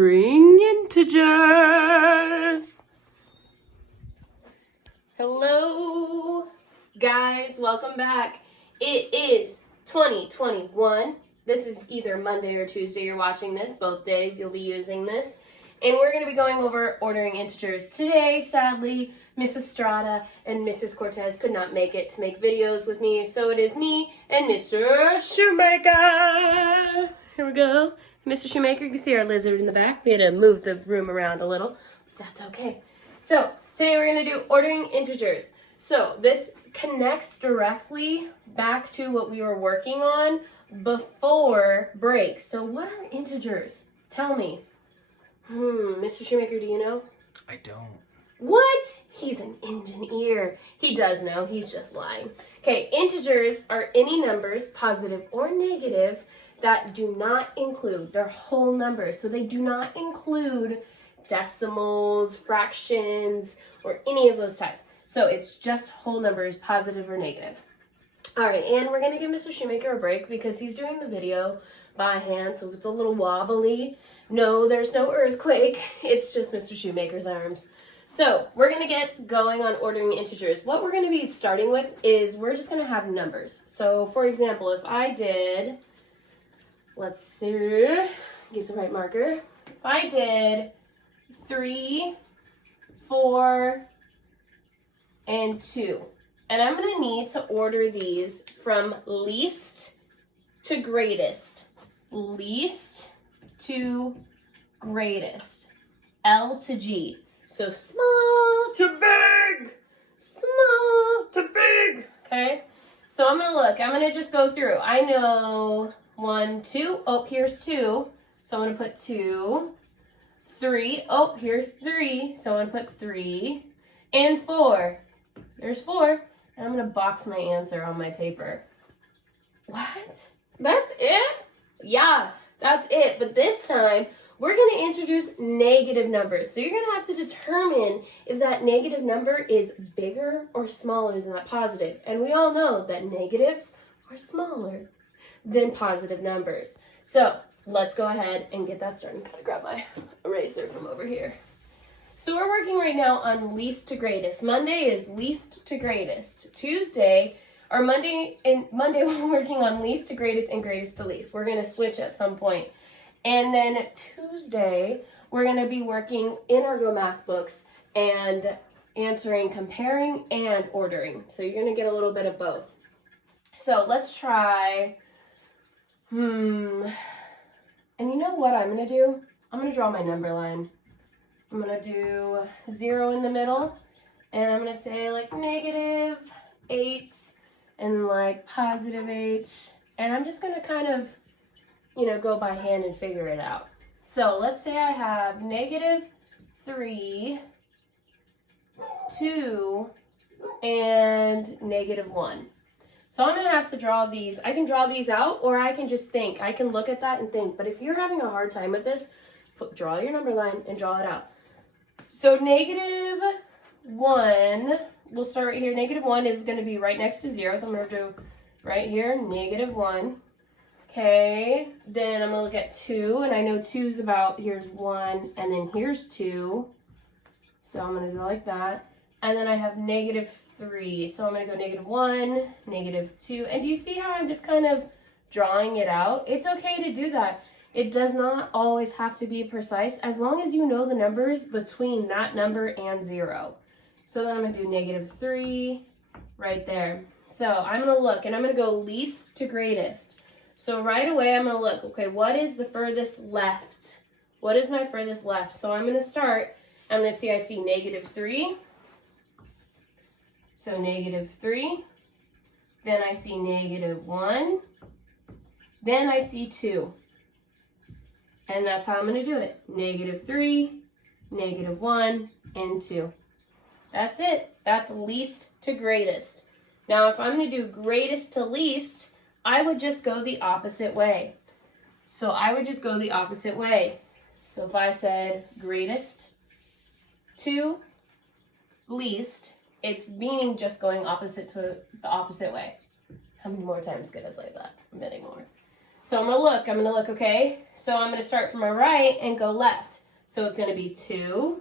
Ordering integers. Hello, guys. Welcome back. It is 2021. This is either Monday or Tuesday you're watching this. Both days you'll be using this. And we're going to be going over ordering integers. Today, sadly, Miss Estrada and Mrs. Cortez could not make it to make videos with me. So it is me and Mr. Shoemaker. Here we go. Mr. Shoemaker, you can see our lizard in the back. We had to move the room around a little. That's okay. So today we're going to do ordering integers. So this connects directly back to what we were working on before break. So what are integers? Tell me. Mr. Shoemaker, do you know? I don't. What? He's an engineer. He does know. He's just lying. Okay, integers are any numbers, positive or negative, that do not include, they're whole numbers. So they do not include decimals, fractions, or any of those types. So it's just whole numbers, positive or negative. All right, and we're going to give Mr. Shoemaker a break because he's doing the video by hand, so it's a little wobbly. No, there's no earthquake. It's just Mr. Shoemaker's arms. So we're going to get going on ordering integers. What we're going to be starting with is we're just going to have numbers. So, for example, if I did, let's see, get the right marker. If I did 3, 4, and 2, and I'm going to need to order these from least to greatest. Least to greatest. L to G. So small to big. Small to big. Okay? So I'm going to look. I'm going to just go through. I know 1, 2. Oh, here's 2. So I'm going to put 2. 3. Oh, here's 3. So I'm going to put 3. And 4. There's 4. And I'm going to box my answer on my paper. What? That's it? Yeah, that's it. But this time, we're going to introduce negative numbers. So you're going to have to determine if that negative number is bigger or smaller than that positive. And we all know that negatives are smaller than positive numbers. So let's go ahead and get that started. I'm going to grab my eraser from over here. So we're working right now on least to greatest. Monday is least to greatest. Monday we're working on least to greatest and greatest to least. We're going to switch at some point. And then Tuesday, we're going to be working in our Go Math books and answering comparing and ordering. So you're going to get a little bit of both. So let's try, and you know what I'm going to do? I'm going to draw my number line. I'm going to do 0 in the middle, and I'm going to say like -8 and like +8, and I'm just going to kind of, go by hand and figure it out. So let's say I have -3, 2, and -1. So I'm going to have to draw these. I can draw these out, or I can just think. I can look at that and think. But if you're having a hard time with this, draw your number line and draw it out. So -1, we'll start right here. -1 is going to be right next to 0. So I'm going to do right here, -1. Okay, then I'm going to look at 2, and I know 2 is about, here's 1, and then here's 2. So I'm going to go like that. And then I have -3. So I'm going to go -1, -2. And do you see how I'm just kind of drawing it out? It's okay to do that. It does not always have to be precise, as long as you know the numbers between that number and 0. So then I'm going to do -3 right there. So I'm going to look, and I'm going to go least to greatest. So right away, I'm going to look, okay, what is the furthest left? What is my furthest left? So I'm going to start, I'm going to see, I see -3. So -3. Then I see -1. Then I see 2. And that's how I'm going to do it. -3, -1, and 2. That's it. That's least to greatest. Now, if I'm going to do greatest to least, I would just go the opposite way. So I would just go the opposite way. So if I said greatest to least, it's meaning just going opposite to the opposite way. How many more times can I say that? Many more. So I'm gonna look, okay? So I'm gonna start from my right and go left. So it's gonna be 2,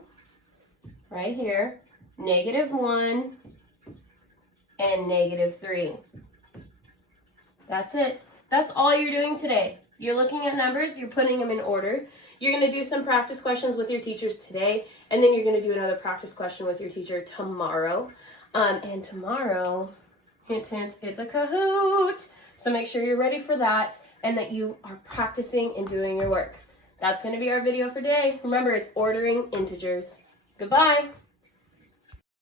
right here, -1, and -3. That's it. That's all you're doing today. You're looking at numbers, you're putting them in order. You're going to do some practice questions with your teachers today, and then you're going to do another practice question with your teacher tomorrow. And tomorrow, hint, hint, it's a Kahoot. So make sure you're ready for that and that you are practicing and doing your work. That's going to be our video for today. Remember, it's ordering integers. Goodbye.